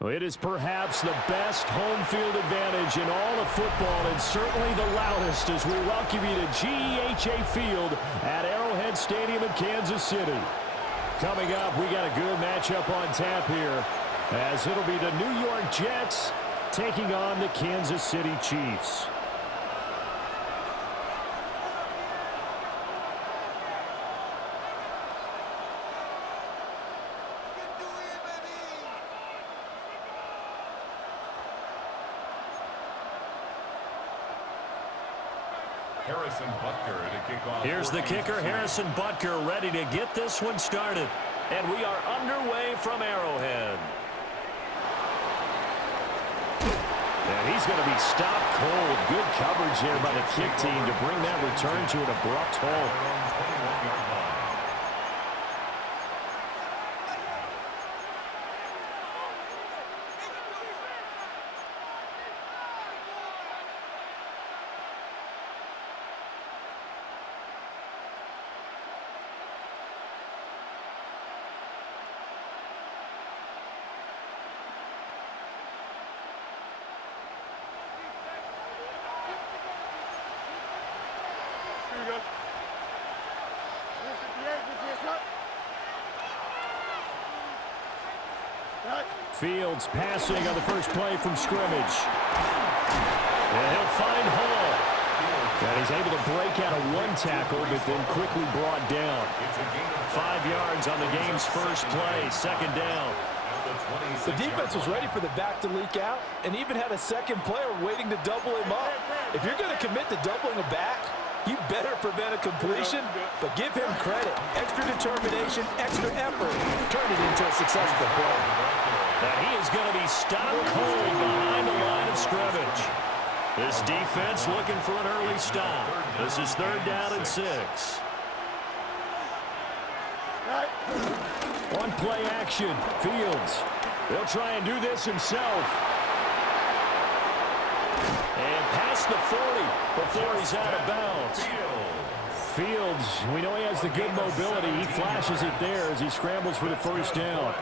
Well, it is perhaps the best home field advantage in all of football, and certainly the loudest as we welcome you to GEHA Field at Arrowhead Stadium in Kansas City. Coming up, we got a good matchup on tap here, as it'll be the New York Jets taking on the Kansas City Chiefs. Here's the kicker, Harrison Butker, ready to get this one started. And we are underway from Arrowhead. And he's going to be stopped cold. Good coverage there by the kick team to bring that return to an abrupt halt. Fields passing on the first play from scrimmage. And he'll find Hall. And he's able to break out of one tackle, but then quickly brought down. 5 yards yards on the game's first play, second down. The defense was ready for the back to leak out and even had a second player waiting to double him up. If you're going to commit to doubling a back, you better prevent a completion, but give him credit. Extra determination, extra effort, turn it into a successful play. Now he is going to be stopped cold behind the line of scrimmage. This defense looking for an early stop. This is 3rd down and 6. One play action. Fields. He'll try and do this himself. And past the 40 before he's out of bounds. Fields, we know he has the good mobility. He flashes it there as he scrambles for the first down.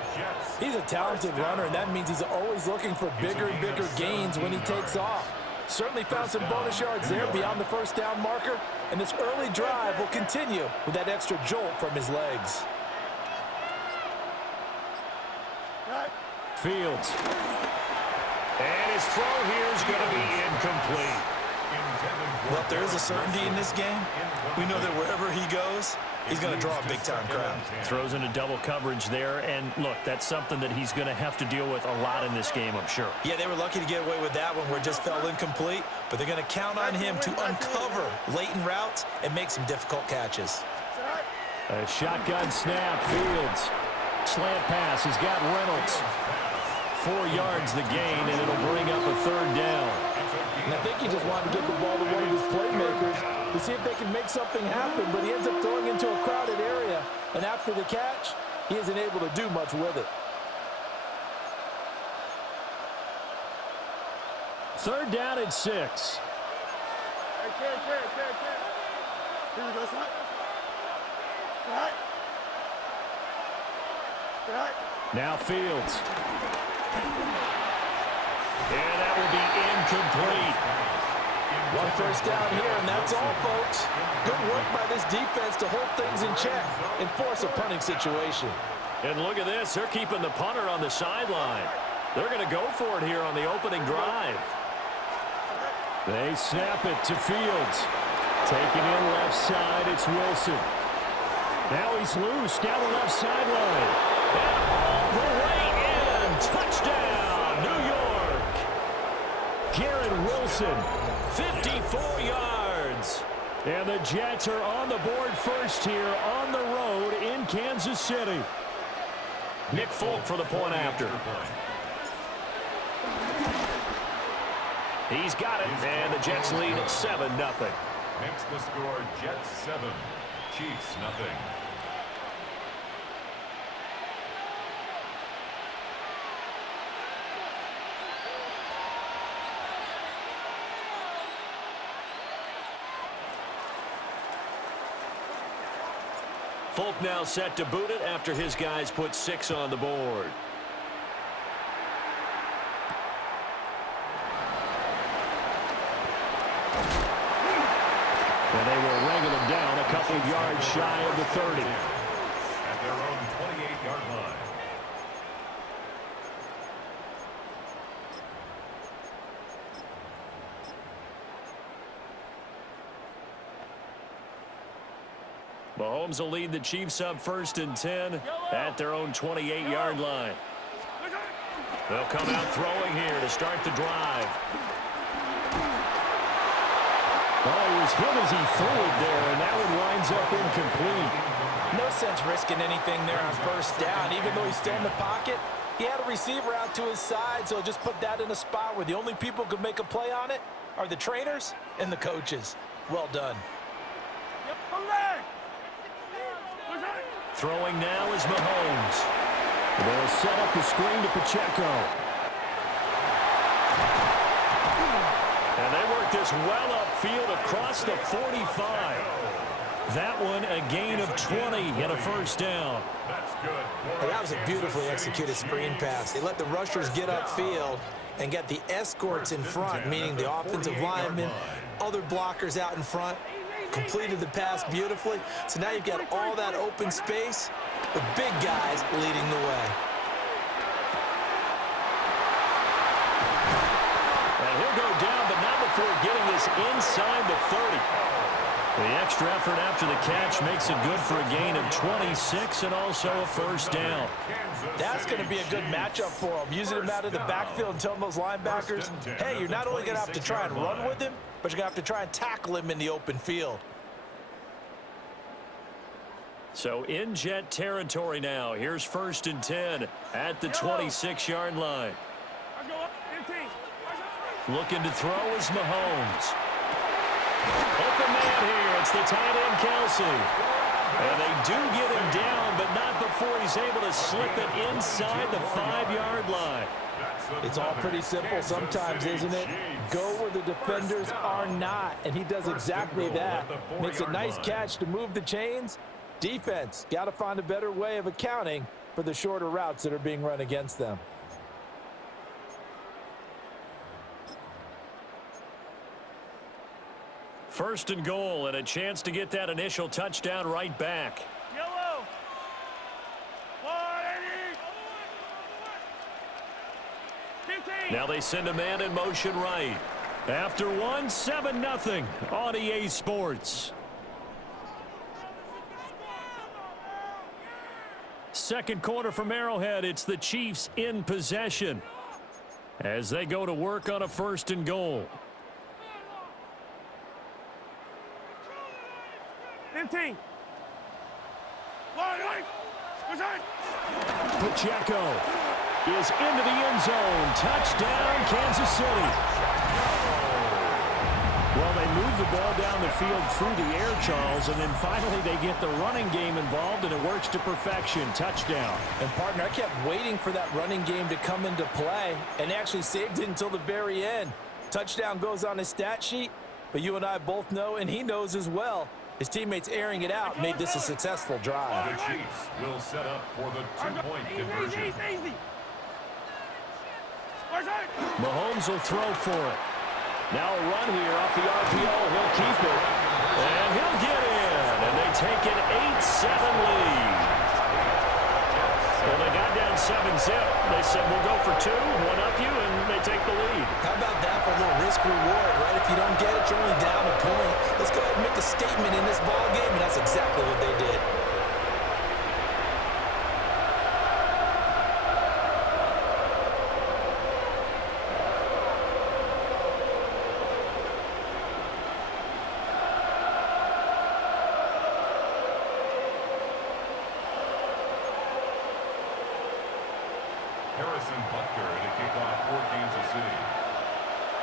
He's a talented runner, and that means he's always looking for bigger and bigger gains when he takes off. Certainly found some bonus yards there beyond the first down marker, and this early drive will continue with that extra jolt from his legs. Fields. And his throw here is going to be incomplete. Well, if there is a certainty in this game, we know that wherever he goes, he's going to draw a big-time crowd. Throws into double coverage there, and look, that's something that he's going to have to deal with a lot in this game, I'm sure. Yeah, they were lucky to get away with that one where it just fell incomplete, but they're going to count on him to uncover latent routes and make some difficult catches. A shotgun snap, Fields. Slant pass, he's got Reynolds. 4 yards the gain, and it'll bring up a 3rd down. And I think he just wanted to get the ball to one of his playmakers to see if they can make something happen, but he ends up throwing into a crowded area, and after the catch, he isn't able to do much with it. 3rd down and 6. Now Fields. And that will be incomplete. One first down here, and that's all, folks. Good work by this defense to hold things in check and force a punting situation. And look at this. They're keeping the punter on the sideline. They're going to go for it here on the opening drive. They snap it to Fields. Taking in left side, it's Wilson. Now he's loose down the left sideline. And all the way in. Touchdown, New York. Garrett Wilson, 54 yards. And the Jets are on the board first here on the road in Kansas City. Nick Folk for the point after. He's got it, and the Jets lead at 7-0. Makes the score Jets 7, Chiefs nothing. Folk now set to boot it after his guys put 6 on the board. And they will wrangle him down a couple of yards shy of the 30. At their own 28-yard line. Mahomes will lead the Chiefs up 1st and 10 at their own 28-yard line. They'll come out throwing here to start the drive. Oh, he was hit as he threw it there, and that one winds up incomplete. No sense risking anything there on first down. Even though he's still in the pocket, he had a receiver out to his side, so just put that in a spot where the only people who could make a play on it are the trainers and the coaches. Well done. Throwing now is Mahomes. They'll set up the screen to Pacheco. And they work this well upfield across the 45. That one a gain of 20 and a first down. That's good. And that was a beautifully executed screen pass. They let the rushers get upfield and get the escorts in front, meaning the offensive linemen, other blockers out in front. Completed the pass beautifully. So now you've got all that open space with big guys leading the way. And he'll go down, but not before getting this inside the 30. The extra effort after the catch makes it good for a gain of 26 and also a first down. That's going to be a good matchup for him. Using him out of the backfield and telling those linebackers, hey, you're not only going to have to try and run with him, but you're going to have to try and tackle him in the open field. So in Jet territory now. Here's 1st and 10 at the 26-yard line. Looking to throw is Mahomes. Open man here. It's the tight end, Kelsey. And they do get him down, but not before he's able to slip it inside the 5-yard line. It's all pretty simple sometimes, isn't it? Go where the defenders are not, and he does exactly that. Makes a nice catch to move the chains. Defense, got to find a better way of accounting for the shorter routes that are being run against them. First and goal, and a chance to get that initial touchdown right back. Yellow. Now they send a man in motion right. After one, 7-0 on EA Sports. Second quarter from Arrowhead. It's the Chiefs in possession as they go to work on a 1st and goal. 15. Pacheco is into the end zone. Touchdown, Kansas City. Well, they move the ball down the field through the air, Charles, and then finally they get the running game involved, and it works to perfection. Touchdown. And, partner, I kept waiting for that running game to come into play and actually saved it until the very end. Touchdown goes on his stat sheet, but you and I both know, and he knows as well, his teammates airing it out made this a successful drive. The Chiefs will set up for the 2-point conversion. Mahomes will throw for it. Now a run here off the RPO. He'll keep it. And he'll get in. And they take an 8-7 lead. Well, they got down 7-0. They said, we'll go for 2, one up you, and they take the lead. How about that for a little risk-reward, right? If you don't get it, you're only down a point. Let's go ahead and make a statement in this ball game, and that's exactly what they did.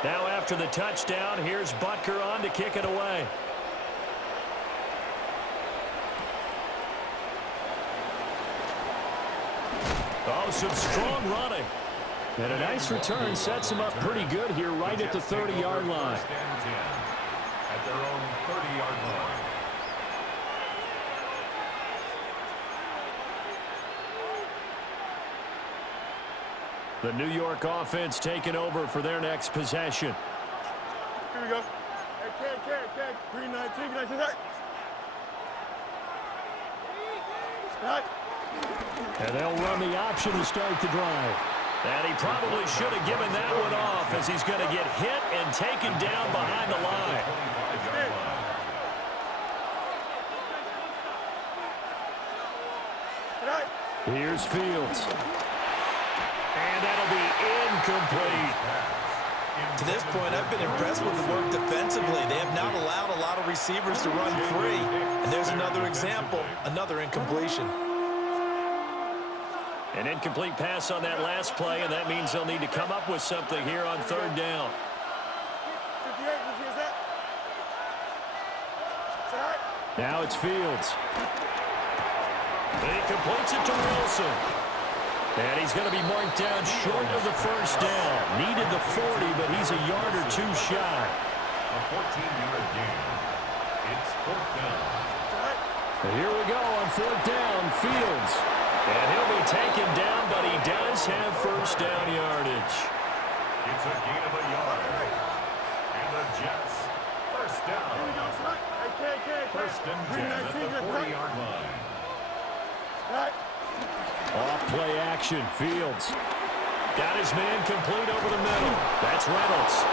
Now after the touchdown, here's Butker on to kick it away. Oh, some strong running. And a nice return sets him up pretty good here right at the 30-yard line. At their own 30-yard line. The New York offense taking over for their next possession. Here we go. Hey, Green 19, 19, And they'll run the option to start the drive. And he probably should have given that one off as he's going to get hit and taken down behind the line. Here's Fields. And that'll be incomplete. To this point, I've been impressed with the work defensively. They have not allowed a lot of receivers to run free. And there's another example, another incompletion. An incomplete pass on that last play, and that means they'll need to come up with something here on 3rd down. Now it's Fields. And he completes it to Wilson. And he's going to be marked down short of the 1st down. Needed the 40, but he's a yard or 2 shy. A 14-yard gain. It's 4th down. And here we go on 4th down, Fields. And he'll be taken down, but he does have 1st down yardage. It's a gain of a yard. And the Jets, 1st down. 1st and 10 at the 40-yard line. Off-play action, Fields. Got his man complete over the middle. That's Reynolds.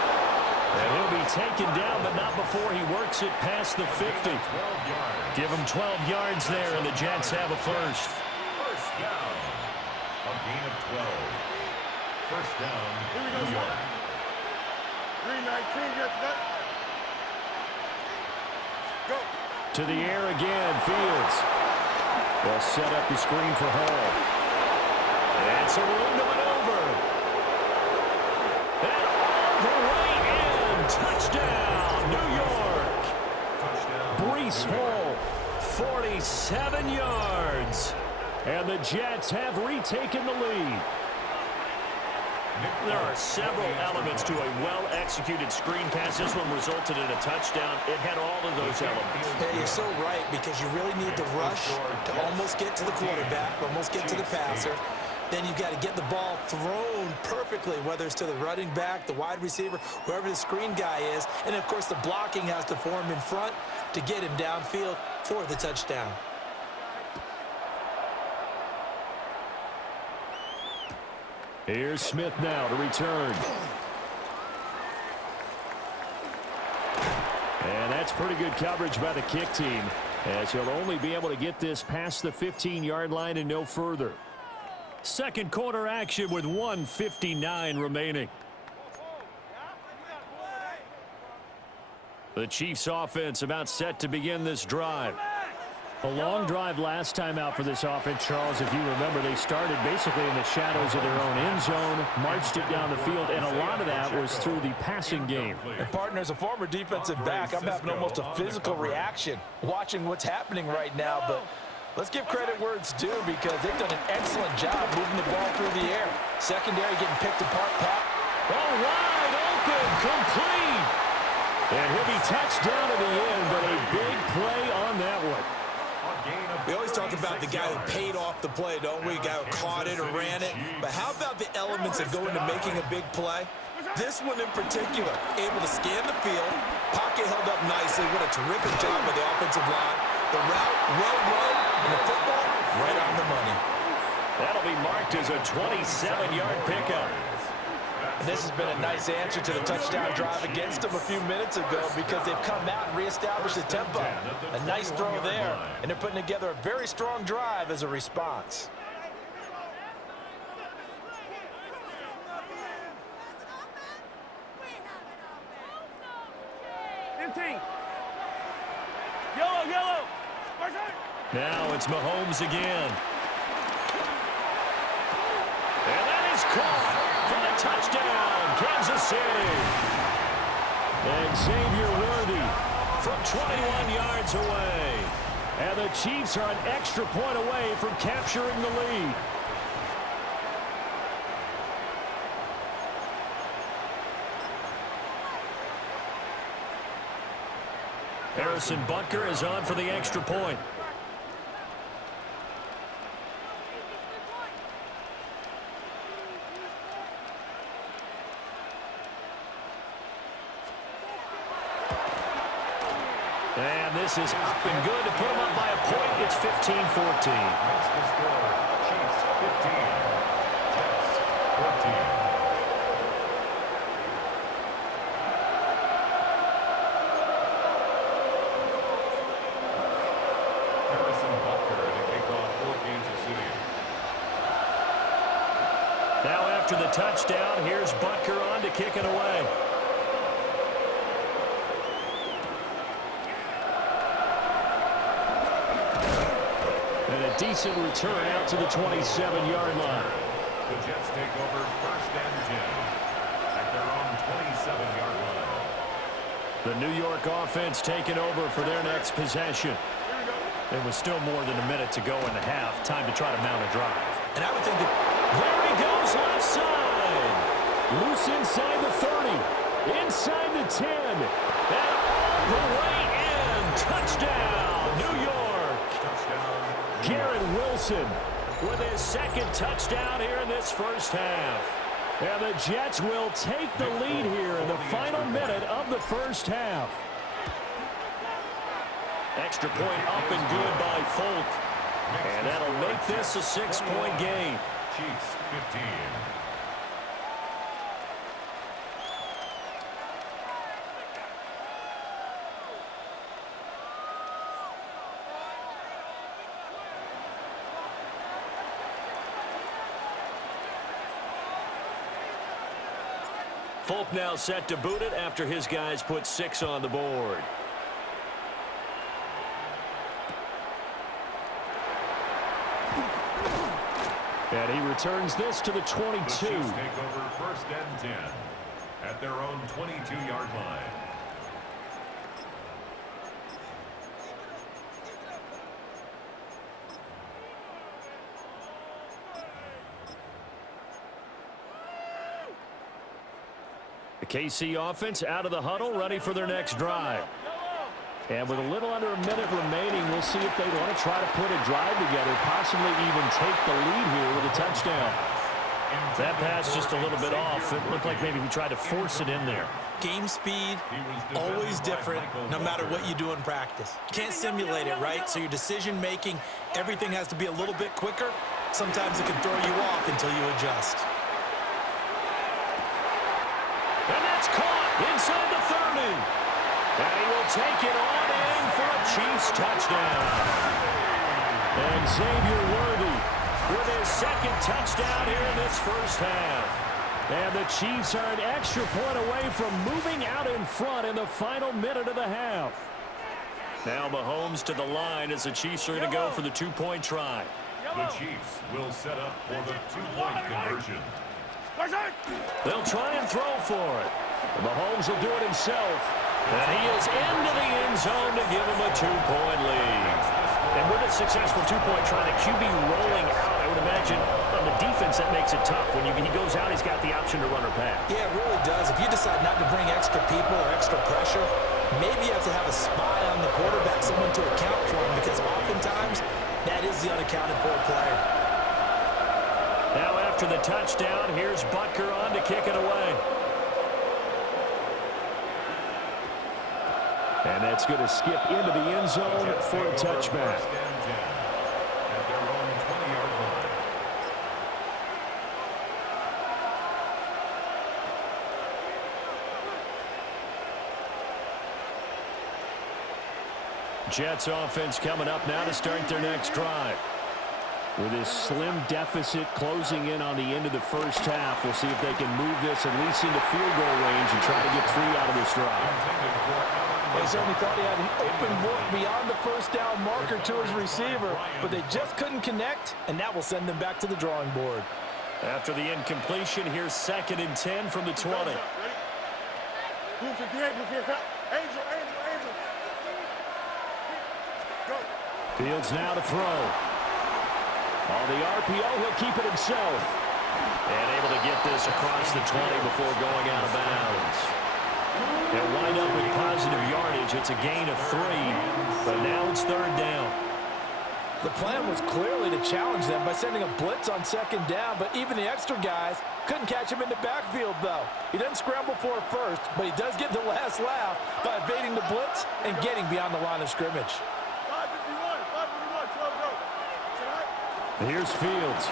And he'll be taken down, but not before he works it past the 50. Give him 12 yards there, and the Jets have a first. First down. A gain of 12. First down, New York. 319, get that. Go. To the air again, Fields. They'll set up the screen for Hall. And some room to maneuver. And all the way in. Touchdown, New York. Touchdown. Breece Hall, 47 yards. And the Jets have retaken the lead. There are several elements to a well-executed screen pass. This one resulted in a touchdown. It had all of those elements. Yeah, you're so right, because you really need to rush to almost get to the quarterback, almost get to the passer. Then you've got to get the ball thrown perfectly, whether it's to the running back, the wide receiver, whoever the screen guy is. And, of course, the blocking has to form in front to get him downfield for the touchdown. Here's Smith now to return. And that's pretty good coverage by the kick team, as he'll only be able to get this past the 15-yard line and no further. Second quarter action with 1:59 remaining. The Chiefs offense about set to begin this drive. A long drive last time out for this offense, Charles. If you remember, they started basically in the shadows of their own end zone, marched it down the field, and a lot of that was through the passing game. And partner, as a former defensive back, I'm having almost a physical reaction watching what's happening right now. But let's give credit where it's due, because they've done an excellent job moving the ball through the air. Secondary getting picked apart, Pat. Oh, wide open, complete. And he'll be touched down at the end, but a big play on that one. We always talk about the guy who paid off the play, don't we? The guy who caught it or ran it. But how about the elements that go into making a big play? This one in particular, able to scan the field, pocket held up nicely. What a terrific job by the offensive line. The route, well run, and the football, right on the money. That'll be marked as a 27-yard pickup. And this has been a nice answer to the touchdown drive against them a few minutes ago, because they've come out and reestablished the tempo. A nice throw there, and they're putting together a very strong drive as a response. Yellow. Now it's Mahomes again. And that is caught for the touchdown, Kansas City. And Xavier Worthy from 21 yards away. And the Chiefs are an extra point away from capturing the lead. Harrison Butker is on for the extra point. And this is up and good to put them up by a point. It's 15-14. Makes the score. Chiefs 15. Jets 14. Harrison Butker to kick off for Kansas City. Now after the touchdown, here's Butker on to kick it away. And a decent return out to the 27-yard line. The Jets take over first and 10 at their own 27-yard line. The New York offense taking over for their next possession. There was still more than a minute to go in the half. Time to try to mount a drive. And I would think that There he goes, left side. Loose inside the 30. Inside the 10. And all the way in. Touchdown, New York. Touchdown. Garrett Wilson with his second touchdown here in this first half. And the Jets will take the lead here in the final minute of the first half. Extra point up and good by Folk. And that'll make this a 6-point game. Chiefs 15. Folk now set to boot it after his guys put 6 on the board. And he returns this to the 22. The Chiefs take over 1st and 10 at their own 22-yard line. The KC offense out of the huddle, ready for their next drive. And with a little under a minute remaining, we'll see if they want to try to put a drive together, possibly even take the lead here with a touchdown. That pass just a little bit off. It looked like maybe he tried to force it in there. Game speed, always different, no matter what you do in practice. Can't simulate it, right? So your decision-making, everything has to be a little bit quicker. Sometimes it can throw you off until you adjust. And that's caught inside the 30. And he will take it on in for a Chiefs touchdown. And Xavier Worthy with his 2nd touchdown here in this first half. And the Chiefs are an extra point away from moving out in front in the final minute of the half. Now Mahomes to the line as the Chiefs are going to go for the 2-point try. The Chiefs will set up for the 2-point conversion. They'll try and throw for it. Mahomes will do it himself. And he is into the end zone to give him a 2-point lead. And with a successful 2-point try, the QB rolling out, I would imagine on the defense that makes it tough. When he goes out, he's got the option to run or pass. Yeah, it really does. If you decide not to bring extra people or extra pressure, maybe you have to have a spy on the quarterback, someone to account for him, because oftentimes that is the unaccounted for player. Now after the touchdown, here's Butker on to kick it away. And that's going to skip into the end zone for a touchback. At their own 20-yard line. Jets offense coming up now to start their next drive. With this slim deficit closing in on the end of the first half, we'll see if they can move this at least into field goal range and try to get 3 out of this drive. They certainly thought he had an open look beyond the first down marker to his receiver, but they just couldn't connect, and that will send them back to the drawing board. After the incompletion, here's 2nd and 10 from the 20. Fields now to throw. On the RPO, he'll keep it himself. And able to get this across the 20 before going out of bounds. They'll wind up with positive yardage. It's a gain of 3, but now it's 3rd down. The plan was clearly to challenge them by sending a blitz on 2nd down, but even the extra guys couldn't catch him in the backfield, though. He doesn't scramble for it first, but he does get the last laugh by evading the blitz and getting beyond the line of scrimmage. Here's Fields.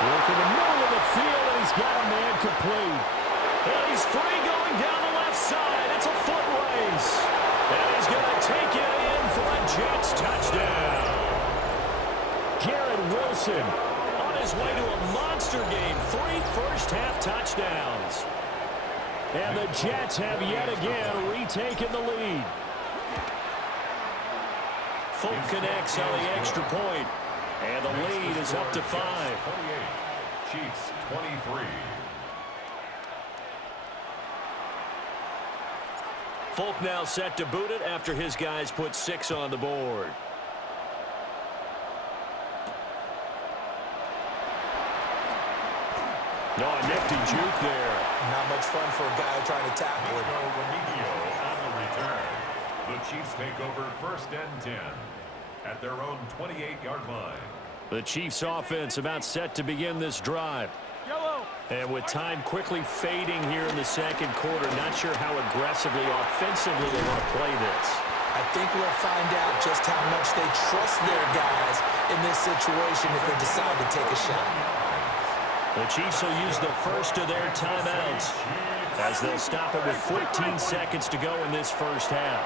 Work in the middle of the field, and he's got a man complete. And he's free going down the left side. It's a foot race. And he's going to take it in for a Jets touchdown. Garrett Wilson on his way to a monster game. 3 first-half touchdowns. And the Jets have yet again retaken the lead. Folk connects on the extra point. And the lead is up to 5. 28. Chiefs 23. Folk now set to boot it after his guys put 6 on the board. No, a nifty juke there. Not much fun for a guy trying to tackle it. Remigio on the return. The Chiefs take over 1st and 10 at their own 28-yard line. The Chiefs offense about set to begin this drive. And with time quickly fading here in the 2nd quarter, not sure how aggressively, offensively they want to play this. I think we'll find out just how much they trust their guys in this situation if they decide to take a shot. The Chiefs will use the first of their timeouts as they'll stop it with 14 seconds to go in this first half.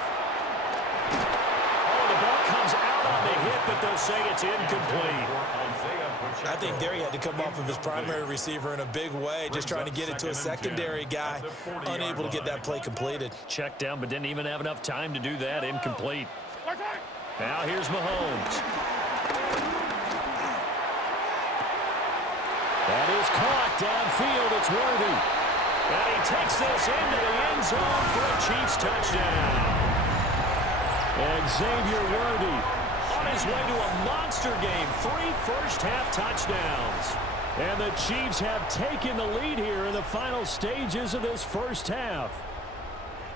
Oh, the ball comes out on the hit but they'll say it's incomplete. I think there he had to come off of his primary receiver in a big way, just trying to get it to a secondary guy, unable to get that play completed. Checked down, but didn't even have enough time to do that. Incomplete. Now here's Mahomes. That is caught downfield. It's Worthy. And he takes this into the end zone for a Chiefs touchdown. Xavier Worthy on his way to a monster game. 3 first-half touchdowns. And the Chiefs have taken the lead here in the final stages of this first half.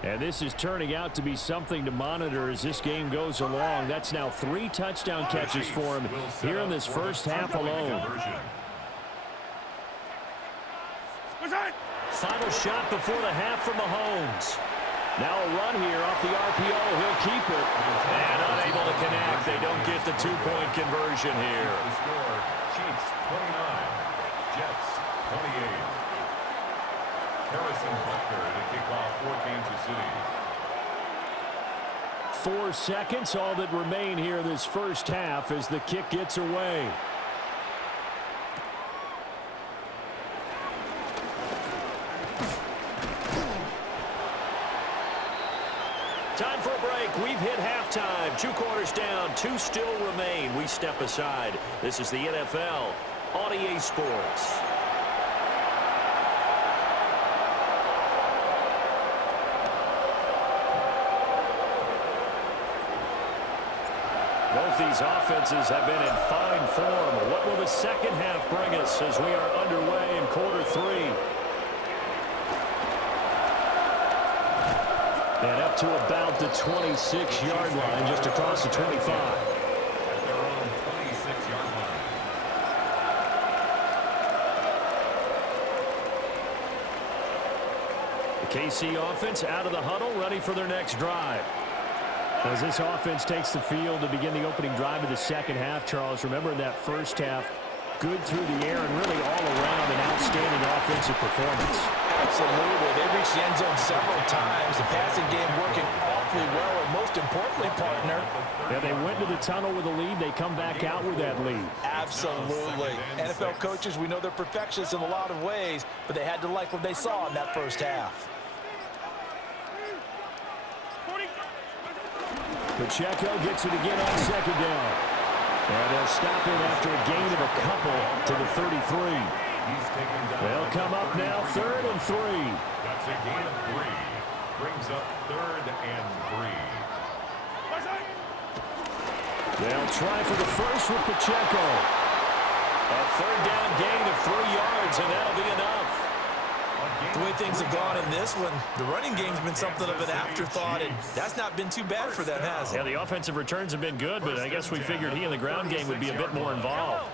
And this is turning out to be something to monitor as this game goes along. That's now 3 touchdown catches for him here in this first half alone. Final shot before the half for Mahomes. Now a run here off the RPO. He'll keep it. And unable to connect. They don't get the 2-point conversion here. The score, Chiefs 29, Jets 28. Harrison Butker to kick off for Kansas City. 4 seconds, all that remain here this first half as the kick gets away. Time for a break. We've hit halftime. 2 quarters down. 2 still remain. We step aside. This is the NFL on EA Sports. Both these offenses have been in fine form. What will the second half bring us as we are underway in quarter 3? And up to about the 26-yard line, just across the 25. At their own 26-yard line. The KC offense out of the huddle, ready for their next drive. As this offense takes the field to begin the opening drive of the second half, Charles, remember in that first half, good through the air and really all around an outstanding offensive performance. Absolutely. They reached the end zone several times. The passing game working awfully well, and most importantly, partner. Yeah, they went to the tunnel with a lead. They come back out with that lead. Absolutely. NFL coaches, we know they're perfectionists in a lot of ways, but they had to like what they saw in that first half. Pacheco gets it again on second down. And they'll stop him after a gain of a couple to the 33. They'll come up now 3rd and 3. That's a gain of 3. Brings up 3rd and 3. They'll try for the first with Pacheco. A 3rd down gain of 3 yards, and that'll be enough. The way things have gone in this one, the running game's been something of an afterthought, and that's not been too bad for them, has it? Yeah, the offensive returns have been good, but I guess we figured he in the ground game would be a bit more involved.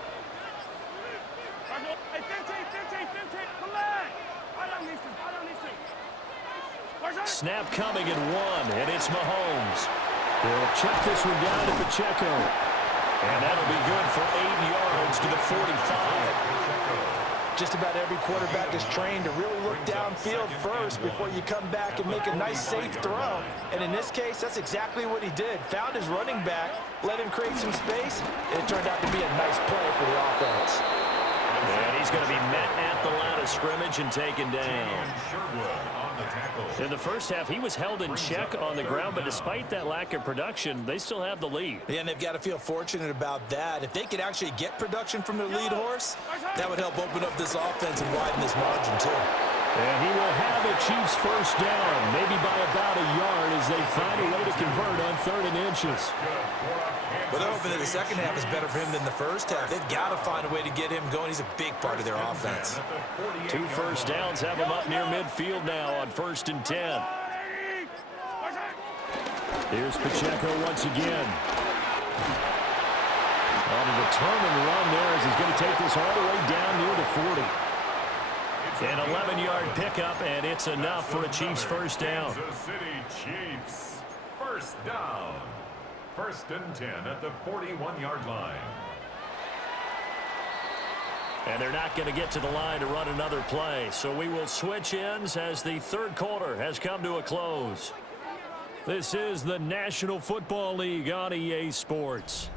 Snap coming in 1, and it's Mahomes. They'll check this one down to Pacheco. And that'll be good for 8 yards to the 45. Just about every quarterback is trained to really look downfield first before you come back and make a nice, safe throw. And in this case, that's exactly what he did. Found his running back, let him create some space, and it turned out to be a nice play for the offense. And he's going to be met at the line of scrimmage and taken down. In the first half, he was held in check on the ground, but despite that lack of production, they still have the lead. Yeah, and they've got to feel fortunate about that. If they could actually get production from their lead horse, that would help open up this offense and widen this margin, too. And he will have the Chiefs first down, maybe by about a yard as they find a way to convert on 3rd and inches. But they're hoping that the second half is better for him than the first half. They've got to find a way to get him going. He's a big part of their offense. 2 first downs have him up near midfield now on 1st and 10. Here's Pacheco once again. On a determined run there as he's going to take this all the way down near the 40. An 11-yard pickup, and it's enough for a Chiefs first down. Kansas City Chiefs first down. 1st and 10 at the 41-yard line. And they're not going to get to the line to run another play, so we will switch ends as the 3rd quarter has come to a close. This is the National Football League on EA Sports.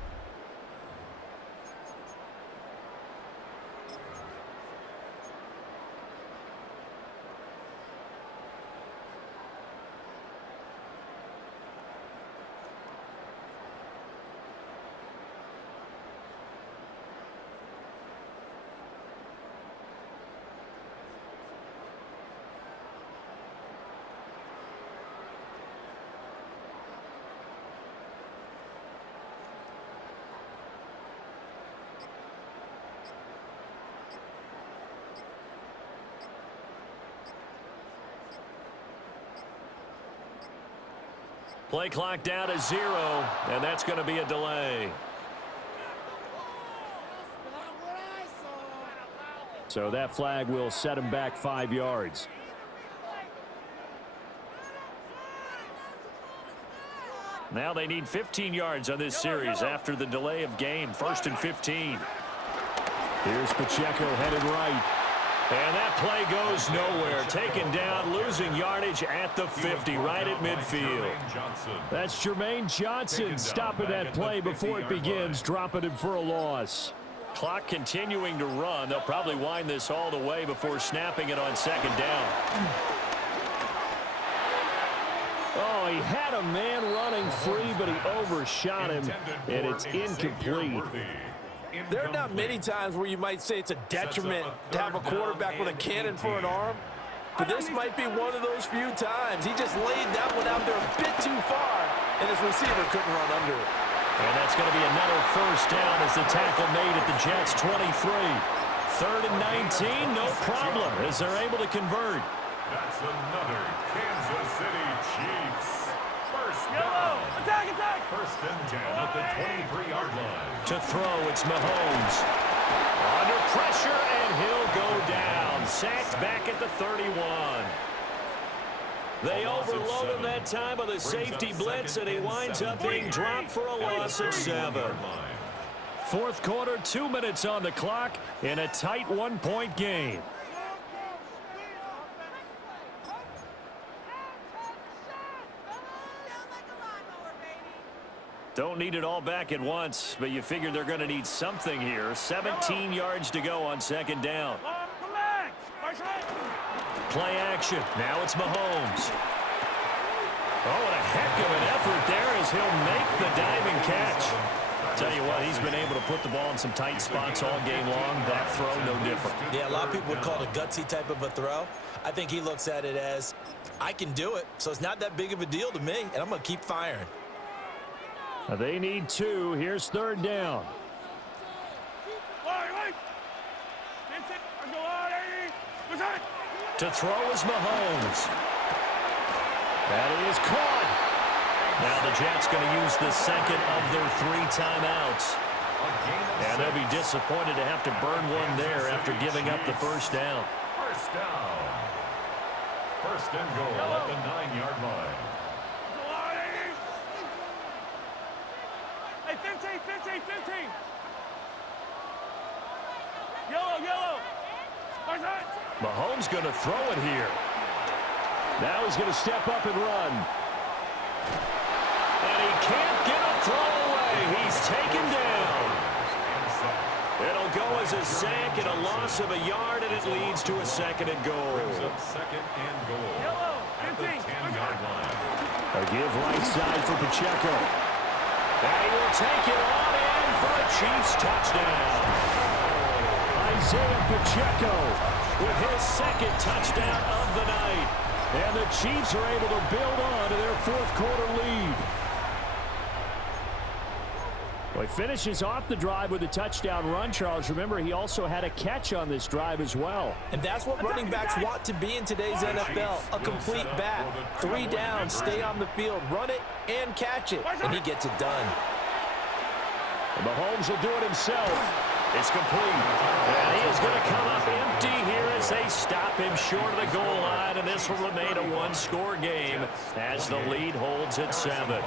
Play clock down to 0, and that's going to be a delay. So that flag will set him back 5 yards. Now they need 15 yards on this series after the delay of game. 1st and 15. Here's Pacheco headed right. And that play goes nowhere. Taken down, losing yardage at the 50, right at midfield. That's Jermaine Johnson stopping that play before it begins, dropping him for a loss. Clock continuing to run. They'll probably wind this all the way before snapping it on 2nd down. Oh, he had a man running free, but he overshot him, and it's incomplete. There are not many times where you might say it's a detriment to have a quarterback with a cannon for an arm, but this might be one of those few times. He just laid that one out there a bit too far, and his receiver couldn't run under it. And that's going to be another 1st down as the tackle made at the Jets' 23. 3rd and 19, no problem, as they're able to convert. That's another Kansas City Chiefs. 1st down. Attack! 1st and 10 at the 23-yard line. To throw, it's Mahomes. Under pressure, and he'll go down. Sacked back at the 31. They overload him that time with a safety blitz, and he winds up being dropped for a loss of 7. 4th quarter, 2 minutes on the clock in a tight 1-point game. Don't need it all back at once, but you figure they're going to need something here. 17 yards to go on 2nd down. Play action. Now it's Mahomes. Oh, what a heck of an effort there as he'll make the diving catch. Tell you what, he's been able to put the ball in some tight spots all game long. That throw, no different. Yeah, a lot of people would call it a gutsy type of a throw. I think he looks at it as, I can do it, so it's not that big of a deal to me, and I'm going to keep firing. They need 2. Here's 3rd down. To throw is Mahomes. That is caught. Now the Jets going to use the 2nd of their 3 timeouts. And they'll be disappointed to have to burn one there after giving up the 1st down. 1st down. 1st and goal at the 9-yard line. 15. Yellow. Mahomes going to throw it here. Now he's going to step up and run. And he can't get a throw away. He's taken down. It'll go as a sack and a loss of a yard, and it leads to a 2nd and goal. 2nd and goal at the 10-yard line. A give right side for Pacheco. And he will take it on in for a Chiefs touchdown. Isaiah Pacheco with his 2nd touchdown of the night. And the Chiefs are able to build on to their 4th quarter lead. Well, he finishes off the drive with a touchdown run, Charles. Remember, he also had a catch on this drive as well. And that's what running backs want to be in today's NFL, a complete back. 3 downs, stay on the field, run it, and catch it. And he gets it done. And Mahomes will do it himself. It's complete. And he is going to come up empty here as they stop him short of the goal line. And this will remain a 1-score game as the lead holds at 7.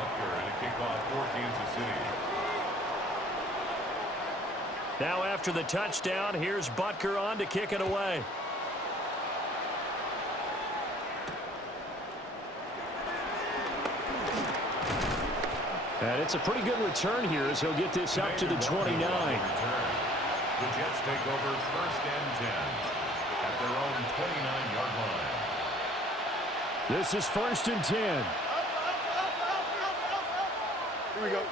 Now after the touchdown, here's Butker on to kick it away. And it's a pretty good return here as he'll get this up to the 29. The Jets take over 1st and 10 at their own 29-yard line. This is 1st and 10. Here we go.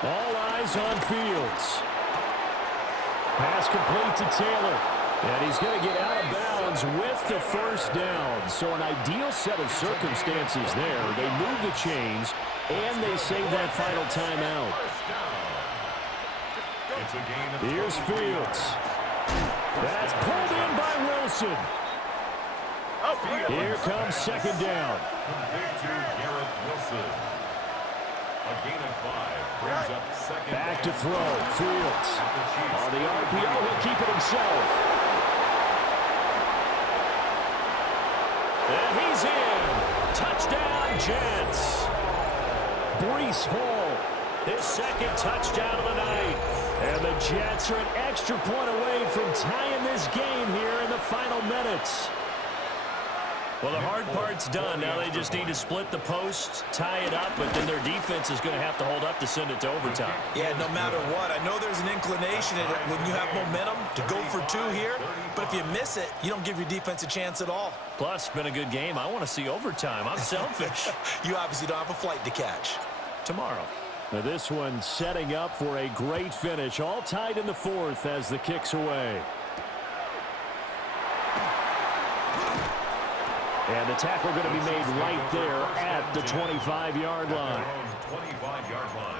All eyes on Fields. Pass complete to Taylor. And he's going to get out of bounds with the 1st down. So an ideal set of circumstances there. They move the chains, and they save that final timeout. Here's Fields. That's pulled in by Wilson. Here comes second down. A gain of 5 brings up second. Back to throw. Fields. On the RPO, he'll keep it himself. And he's in. Touchdown, Jets. Breece Hall, his second touchdown of the night. And the Jets are an extra point away from tying this game here in the final minutes. Well, the hard part's done. Now they just need to split the post, tie it up, but then their defense is going to have to hold up to send it to overtime. Yeah, no matter what. I know there's an inclination when you have momentum to go for 2 here, but if you miss it, you don't give your defense a chance at all. Plus, it's been a good game. I want to see overtime. I'm selfish. You obviously don't have a flight to catch. Tomorrow. Now this one setting up for a great finish. All tied in the 4th as the kick's away. And the tackle going to be made right there at the 25-yard line. 25-yard line.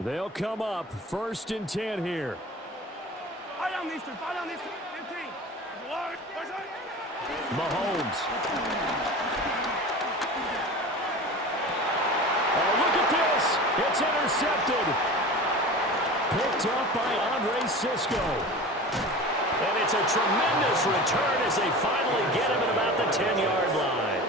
They'll come up 1st and 10 here. Fight on these two. 15. Mahomes. Oh, look at this. It's intercepted. Picked up by Andre Sisco. And it's a tremendous return as they finally get him at about the 10-yard line.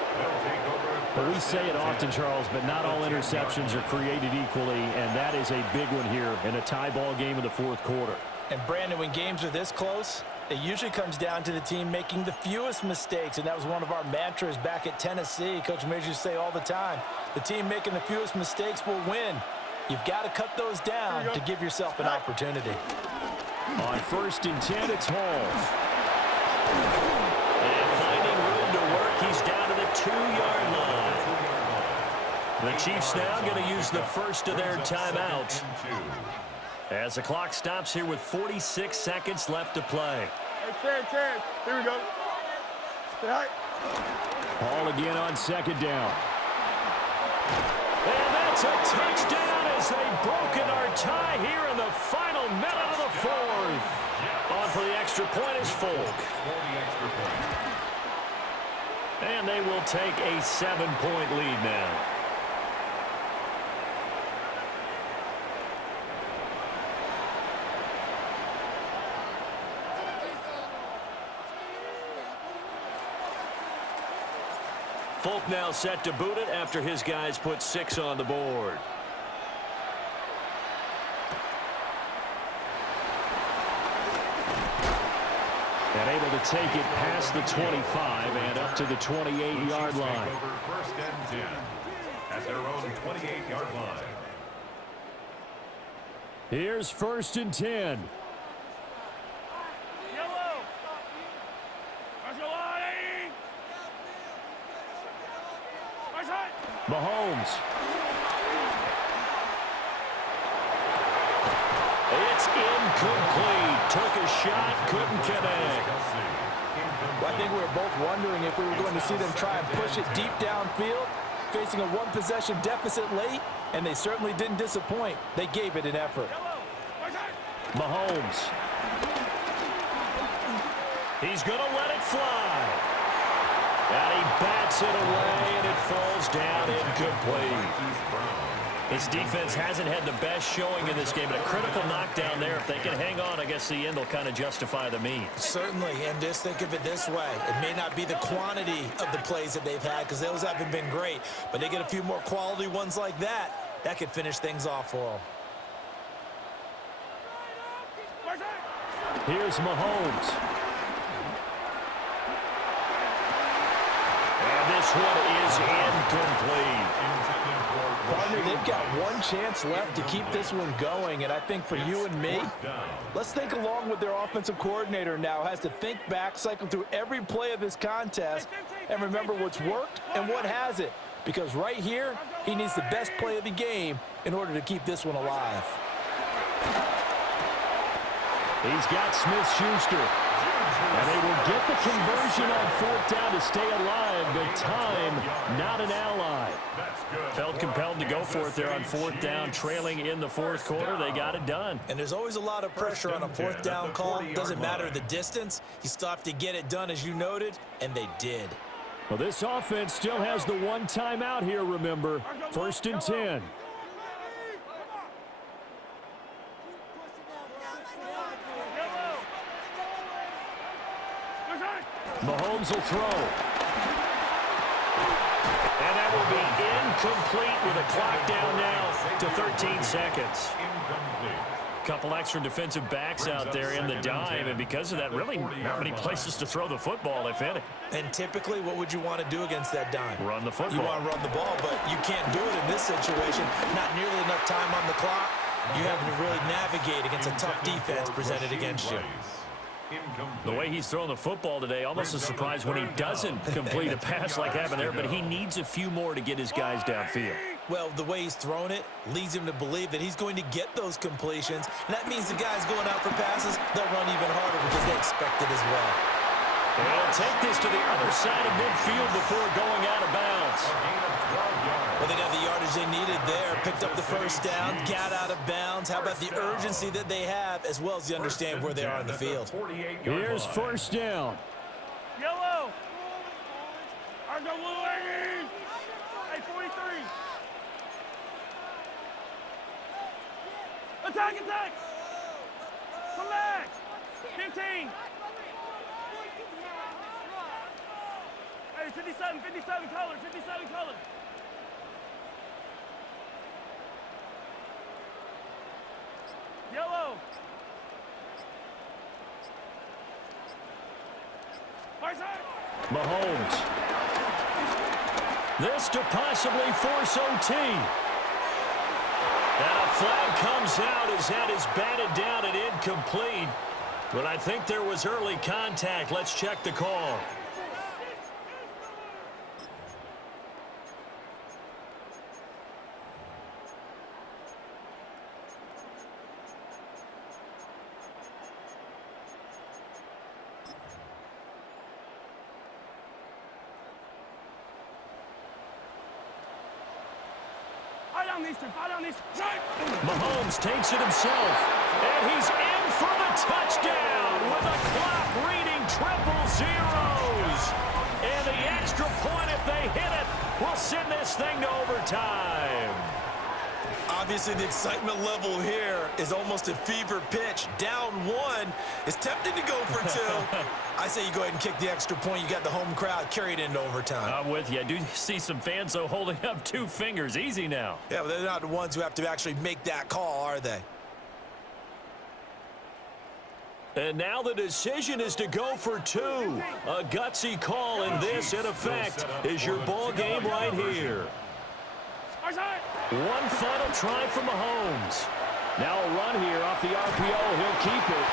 But we say it often, Charles, but not all interceptions are created equally, and that is a big one here in a tie ball game in the 4th quarter. And, Brandon, when games are this close, it usually comes down to the team making the fewest mistakes, and that was one of our mantras back at Tennessee. Coach Mears used to say all the time, the team making the fewest mistakes will win. You've got to cut those down to give yourself an opportunity. On 1st and 10, it's Hall. And finding room to work, he's down to the 2-yard line. The Chiefs now going to use the first of their timeouts as the clock stops here with 46 seconds left to play. Hey, 10. Here we go. Stay high. Hall again on 2nd down. And that's a touchdown as they've broken our tie here in the final minute of the 4th. On for the extra point is Folk. And they will take a 7-point lead now. Folk now set to boot it after his guys put 6 on the board. And able to take it past the 25 and up to the 28-yard line. 1st and 10 at their own 28-yard line. Here's 1st and 10. Mahomes. It's incomplete. Took a shot, couldn't connect. Well, I think we were both wondering if we were going to see them try and push it deep downfield, facing a 1-possession deficit late, and they certainly didn't disappoint. They gave it an effort. Mahomes. He's going to let it fly. And he bats it away, and it falls down incomplete. This defense hasn't had the best showing in this game, but a critical knockdown there. If they can hang on, I guess the end will kind of justify the means. Certainly, and just think of it this way. It may not be the quantity of the plays that they've had because those haven't been great, but they get a few more quality ones like that. That could finish things off for them. Here's Mahomes. This one is incomplete. Partner, they've got one chance left to keep this one going, and I think for you and me, let's think along with their offensive coordinator now. Has to think back, cycle through every play of this contest, and remember what's worked and what hasn't. Because right here, he needs the best play of the game in order to keep this one alive. He's got Smith-Schuster. And they will get the conversion on fourth down to stay alive, but time not an ally. Felt compelled to go for it there on fourth down, trailing in the fourth quarter. They got it done. And there's always a lot of pressure on a fourth down call. Doesn't matter the distance. You stop to get it done, as you noted, and they did. Well, this offense still has the one timeout here, remember. 1st and 10. Mahomes will throw. And that will be incomplete with a clock down now to 13 seconds. Couple extra defensive backs out there in the dime, and because of that, really not many places to throw the football, if any. And typically, what would you want to do against that dime? Run the football. You want to run the ball, but you can't do it in this situation. Not nearly enough time on the clock. You have to really navigate against a tough defense presented against you. The way he's throwing the football today, almost a surprise when he doesn't complete a pass like happened there, but he needs a few more to get his guys downfield. Well, the way he's thrown it leads him to believe that he's going to get those completions. And that means the guys going out for passes, they'll run even harder because they expect it as well. They'll take this to the other side of midfield before going out of bounds. Well, they got the yardage they needed there, picked up the first down, got out of bounds. How about the urgency that they have, as well as they understand where they are in the field? Here's 1st down. Yellow. I go blue, hey, 43. Attack, attack. Come back. 15. Hey, 57 color, 57 color. Yellow. Mahomes. This to possibly force OT. And a flag comes out as that is batted down and incomplete. But I think there was early contact. Let's check the call. Mahomes takes it himself, and he's in for the touchdown with a clock reading triple zeros. And the extra point, if they hit it, will send this thing to overtime. Obviously, the excitement level here is almost a fever pitch. Down one. It's tempting to go for two. I say you go ahead and kick the extra point. You got the home crowd, carry it into overtime. I'm with you. I do see some fans, though, holding up 2 fingers. Easy now. Yeah, but they're not the ones who have to actually make that call, are they? And now the decision is to go for 2. A gutsy call, and this, in effect, is your ball game right here. One final try for Mahomes. Now a run here off the RPO. He'll keep it.